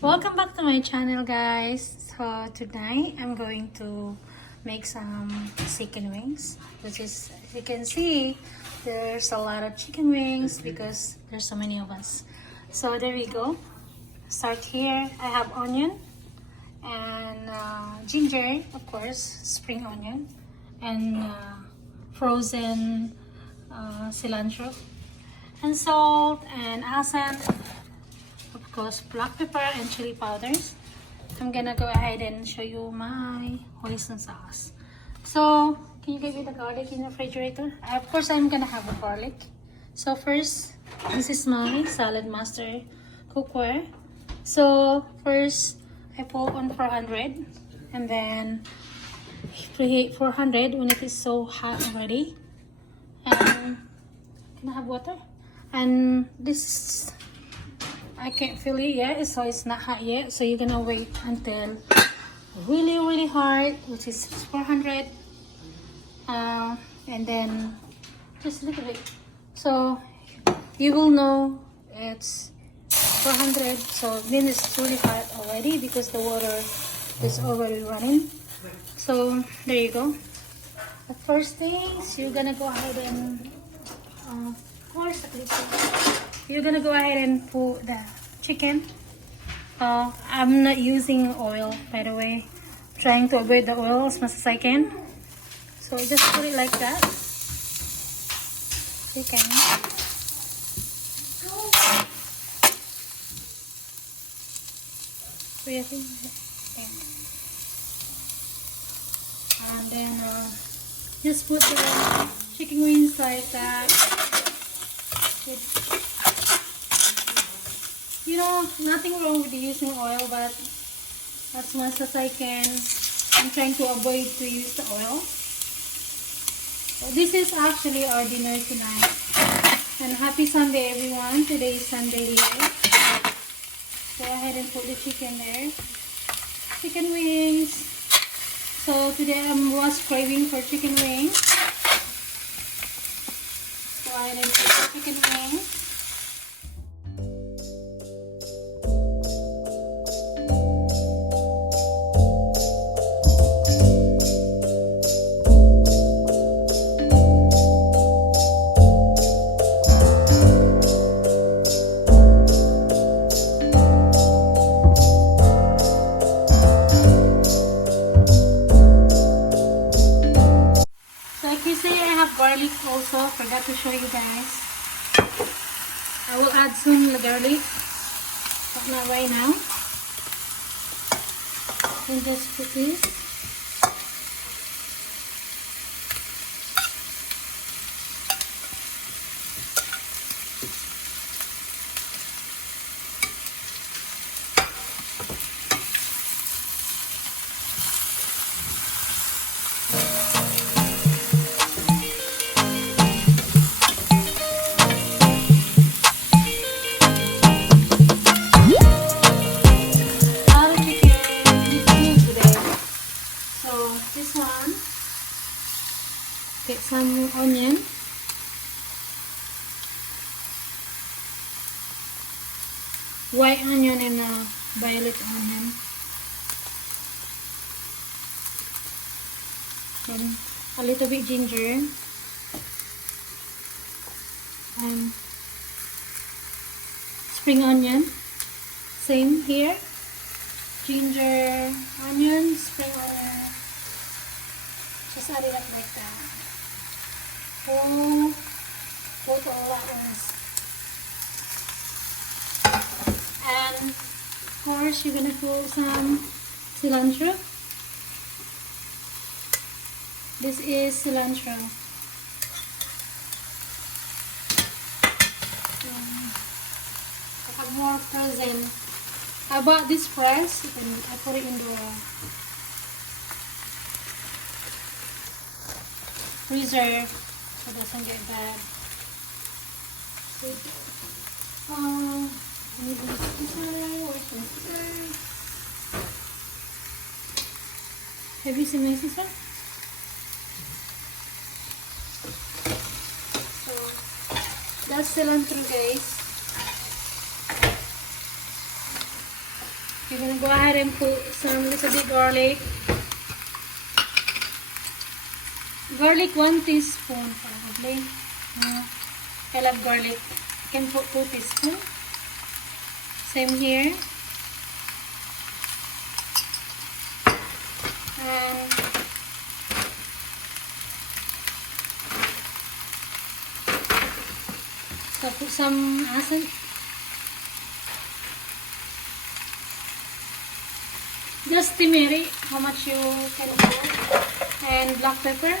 Welcome back to my channel, guys. So tonight I'm going to make some chicken wings, which is, as you can see, there's a lot of chicken wings because there's so many of us. So there we go. Start here. I have onion and ginger, of course, spring onion, and frozen cilantro, and salt and asan, of course, black pepper and chili powders. I'm gonna go ahead and show you my hoisin sauce. So, can you give me the garlic in the refrigerator? Of course, I'm gonna have a garlic. So first, this is my salad master cookware. So first, I put on 400, and then preheat 400 when it is so hot already. And can I have water? And this, I can't feel it yet, so it's not hot yet. So you're gonna wait until really hot, which is 400, and then just a little bit. So you will know it's 400. So then it's really hot already because the water is already running. So there you go. The first things you're gonna go ahead and of course, you're gonna go ahead and put the chicken. I'm not using oil, by the way. Trying to avoid the oil as much as I can. So just put it like that. Chicken. And then just put the chicken wings like that. You know, nothing wrong with using oil, but as much as I can, I'm trying to avoid to use the oil. So this is actually our dinner tonight. And happy Sunday, everyone. Today is Sunday live. Go ahead and put the chicken there. Chicken wings. So today I was craving for chicken wings. Go ahead and put the chicken wings. Garlic also, forgot to show you guys. I will add soon the garlic, but not right now. And just put this. Get some onion, white onion and violet onion, and a little bit ginger, and spring onion. Same here, ginger, onion, spring onion. Just add it up like that. Put all at once. And of course you're gonna put some cilantro. This is cilantro. I have more frozen. I bought this fresh and I put it in the freezer so it doesn't get bad. Have you seen my sister? So that's cilantro, guys. You're gonna go ahead and put some little bit garlic. Garlic 1 teaspoon probably. I love garlic. You can put 2 teaspoons. Same here. And so put some asin. Just timeri, how much you can put. And black pepper.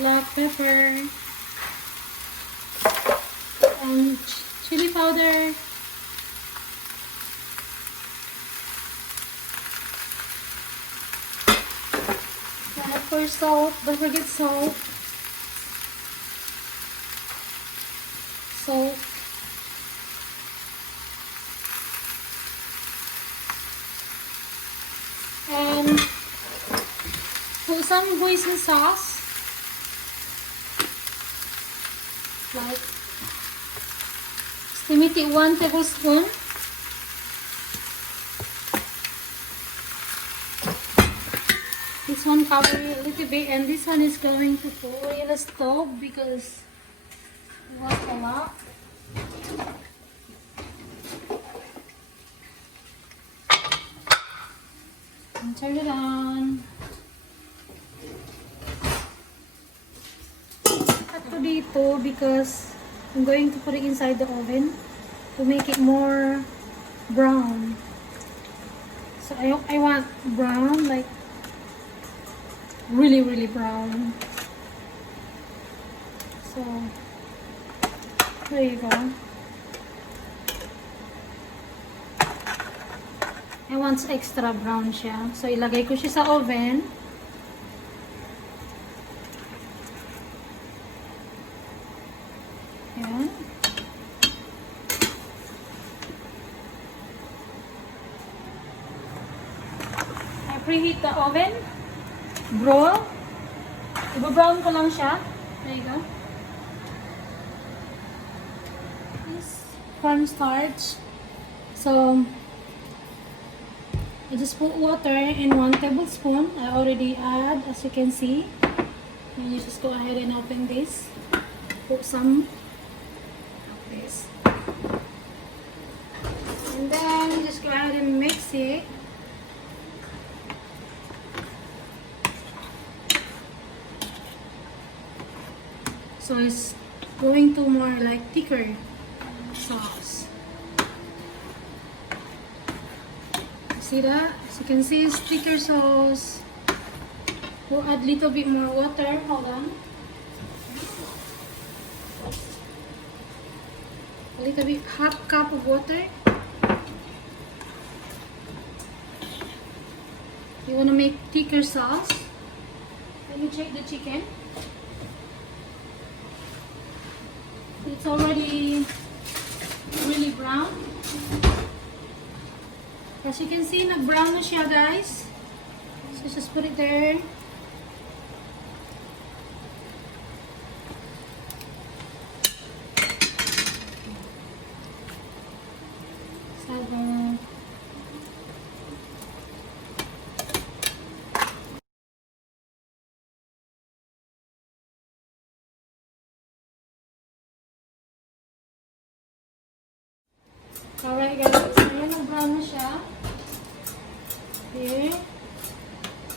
Black pepper. And chili powder. And of course salt. Don't forget salt. Salt. And put some hoisin sauce. Like estimate 1 tablespoon. This one cover a little bit, and this one is going to put in the stove because it was a lot. And turn it on. Ito dito because I'm going to put it inside the oven to make it more brown. So I want brown, like really brown. So there you go. I want extra brown siya. So ilagay ko siya sa oven. Ayan. I preheat the oven. Broil. Iba-brown ko lang siya. There you go. This cornstarch. So I just put water in 1 tablespoon. I already add, as you can see. And you just go ahead and open this. Put some of this. And then just go ahead and mix it. So it's going to more like thicker sauce. See that? As you can see, it's thicker sauce. We'll add a little bit more water. Hold on. A little bit, half cup of water. You want to make thicker sauce. Let me check the chicken. It's already really brown. As you can see, nag-brown na siya, guys. So just put it there. Alright guys, ayan, nag-brown na siya. Okay.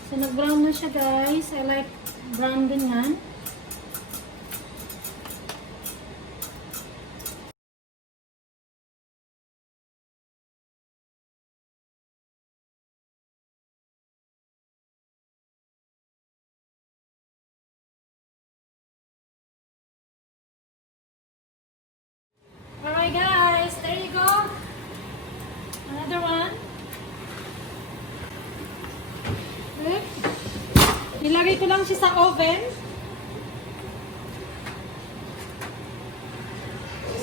So nag-brown na siya, guys. I like brown ganyan. Alright guys, there you go. Another one. Okay. Nilagay ko lang siya sa oven.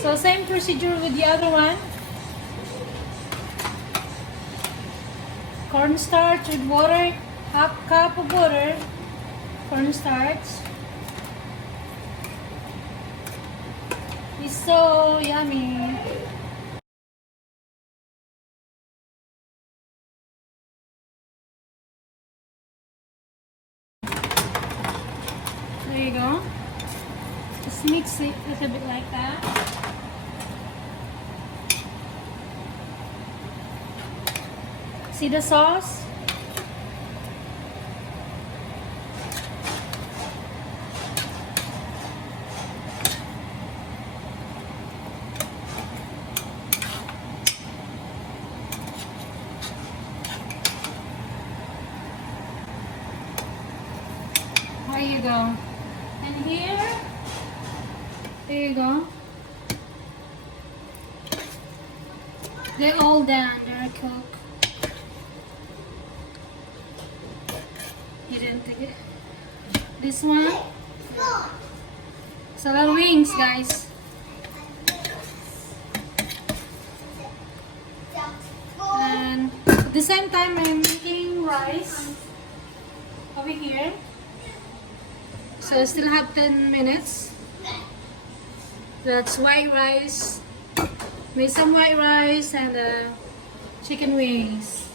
So same procedure with the other one. Cornstarch with water, half cup of water, cornstarch. It's so yummy. There you go. Just mix it a little bit like that. See the sauce? There you go. And here, there you go. They're all done. They're cooked. You didn't take it. This one. It's a lot of wings, guys. And at the same time, I'm making rice over here. So I still have 10 minutes. That's white rice. Made some white rice and chicken wings.